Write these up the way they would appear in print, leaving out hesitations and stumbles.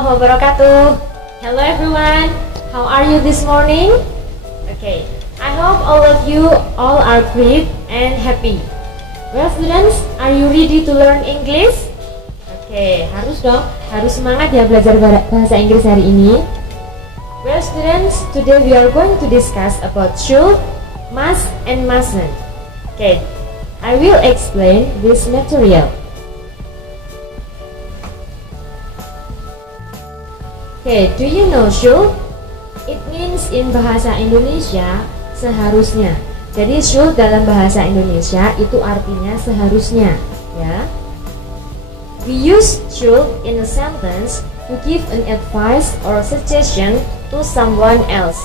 warahmatullahi wabarakatuh. Hello everyone, how are you this morning? Okay, I hope all of you all are great and happy. Well students, are you ready to learn English? Okay, harus dong, harus semangat ya belajar bahasa Inggris hari ini. Well students, today we are going to discuss about should, must, and mustn't. Okay, I will explain this material. Okay, do you know should? It means in bahasa Indonesia seharusnya. Jadi should dalam bahasa Indonesia itu artinya seharusnya, ya. We use should in a sentence to give an advice or suggestion to someone else.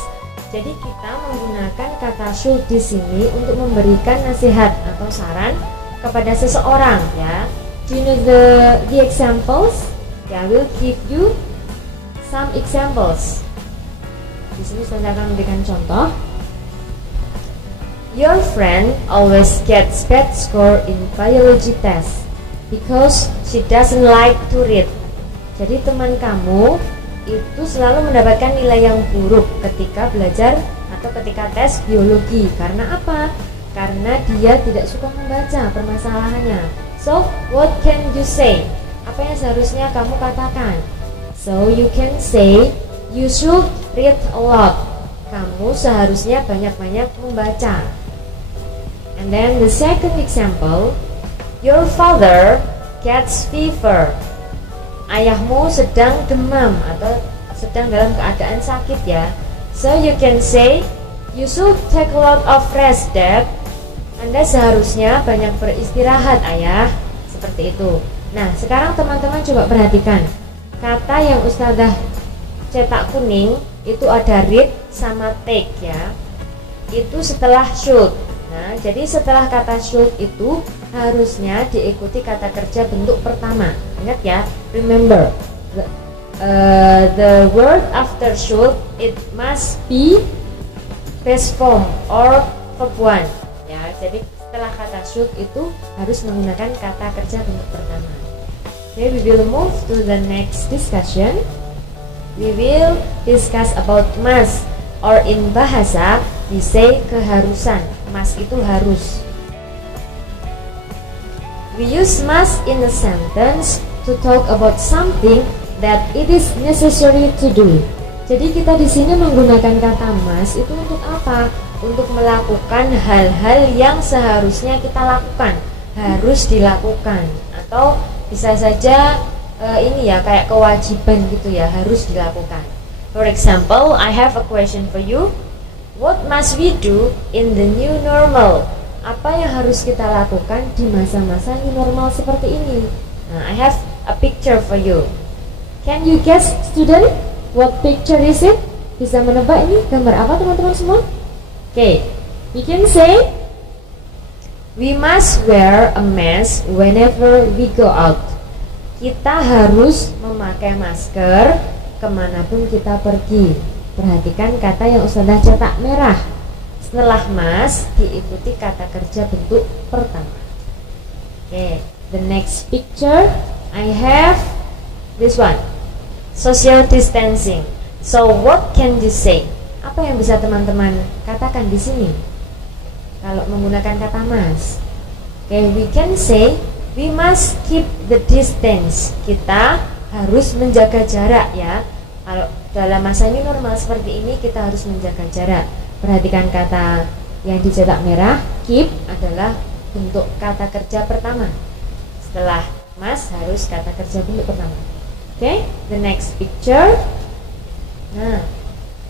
Jadi kita menggunakan kata should di sini untuk memberikan nasihat atau saran kepada seseorang, ya. Do you know the examples? I will give you some examples. Di sini saya akan memberikan contoh. Your friend always gets bad score in biology test because she doesn't like to read. Jadi teman kamu itu selalu mendapatkan nilai yang buruk ketika belajar atau ketika tes biologi. Karena apa? Karena dia tidak suka membaca permasalahannya. So, what can you say? Apa yang seharusnya kamu katakan? So you can say, you should read a lot. Kamu seharusnya banyak-banyak membaca. And then the second example, your father gets fever. Ayahmu sedang demam atau sedang dalam keadaan sakit, ya. So you can say, you should take a lot of rest, Dad. Anda seharusnya banyak beristirahat, Ayah. Seperti itu. Nah, sekarang teman-teman coba perhatikan. Kata yang Ustazah cetak kuning itu ada read sama take, ya. Itu setelah should. Nah, jadi setelah kata should itu harusnya diikuti kata kerja bentuk pertama. Ingat ya, remember the word after should it must be past form or verb one. Ya, jadi setelah kata should itu harus menggunakan kata kerja bentuk pertama. Okay, we will move to the next discussion. We will discuss about must, or in bahasa we say keharusan. Must itu harus. We use must in a sentence to talk about something that it is necessary to do. Jadi kita di sini menggunakan kata must itu untuk apa? Untuk melakukan hal-hal yang seharusnya kita lakukan, harus dilakukan, atau bisa saja ini ya kayak kewajiban gitu ya, harus dilakukan. For example, I have a question for you. What must we do in the new normal? Apa yang harus kita lakukan di masa-masa new normal seperti ini? Nah, I have a picture for you. Can you guess, student? What picture is it? Bisa menebak ini gambar apa teman-teman semua? Okay, we can say we must wear a mask whenever we go out. Kita harus memakai masker kemanapun kita pergi. Perhatikan kata yang Ustazah cetak merah. Setelah must diikuti kata kerja bentuk pertama. Okay, the next picture I have this one. Social distancing. So what can you say? Apa yang bisa teman-teman katakan di sini? Kalau menggunakan kata must, okay, we can say we must keep the distance. Kita harus menjaga jarak, ya. Kalau dalam masa new normal seperti ini kita harus menjaga jarak. Perhatikan kata yang dicetak merah, keep adalah bentuk kata kerja pertama. Setelah must harus kata kerja bentuk pertama. Okay, the next picture. Nah,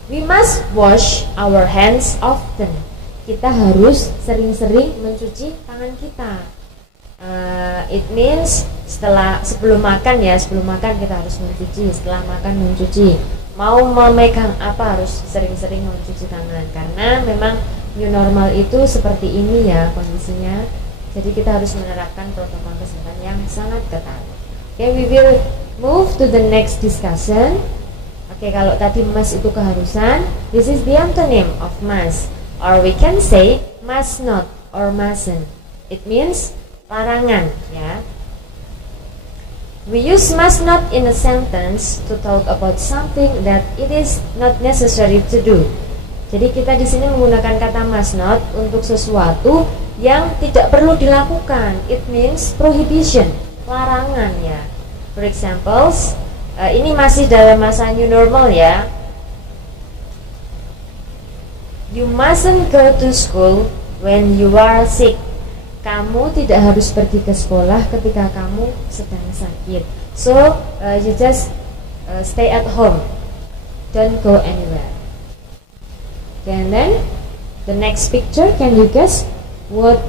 we must wash our hands often. Kita harus sering-sering mencuci tangan kita. It means sebelum makan ya, sebelum makan kita harus mencuci, setelah makan mencuci. Mau memegang apa harus sering-sering mencuci tangan, karena memang new normal itu seperti ini ya kondisinya. Jadi kita harus menerapkan protokol kesehatan yang sangat ketat. Okay, we will move to the next discussion. Oke, kalau tadi must itu keharusan, this is the antonym of must. Or we can say must not or mustn't. It means larangan, ya. We use must not in a sentence to talk about something that it is not necessary to do. Jadi kita di sini menggunakan kata must not untuk sesuatu yang tidak perlu dilakukan. It means prohibition, larangan ya. For example, ini masih dalam masa new normal ya. You mustn't go to school when you are sick. Kamu tidak harus pergi ke sekolah ketika kamu sedang sakit. So you just stay at home, don't go anywhere. Okay, and then the next picture, can you guess what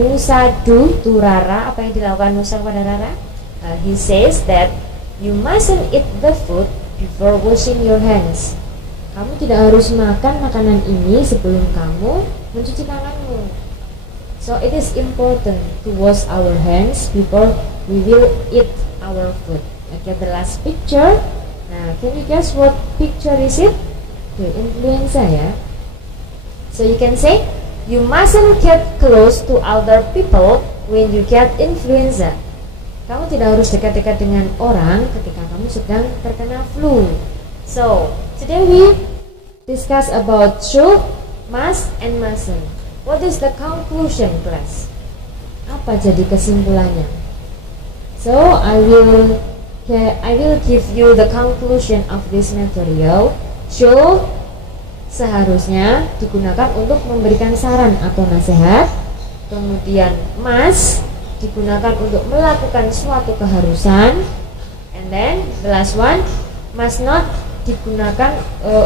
Nusa do to Rara? Apa yang dilakukan Nusa kepada Rara? He says that you mustn't eat the food before washing your hands. Kamu tidak harus makan makanan ini sebelum kamu mencuci tanganmu. So it is important to wash our hands before we will eat our food. Okay, the last picture. Nah, can you guess what picture is it? Okay, influenza ya. So you can say, you mustn't get close to other people when you get influenza. Kamu tidak harus dekat-dekat dengan orang ketika kamu sedang terkena flu. So today we discuss about should, must, and mustn't. What is the conclusion, class? Apa jadi kesimpulannya? So I will give you the conclusion of this material. Should seharusnya digunakan untuk memberikan saran atau nasihat. Kemudian must digunakan untuk melakukan suatu keharusan. And then the last one, must not digunakan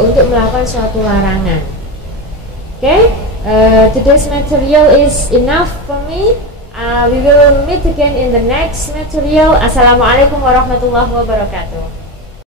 untuk melakukan suatu larangan. Okay, today's material is enough for me. We will meet again in the next material. Assalamualaikum warahmatullahi wabarakatuh.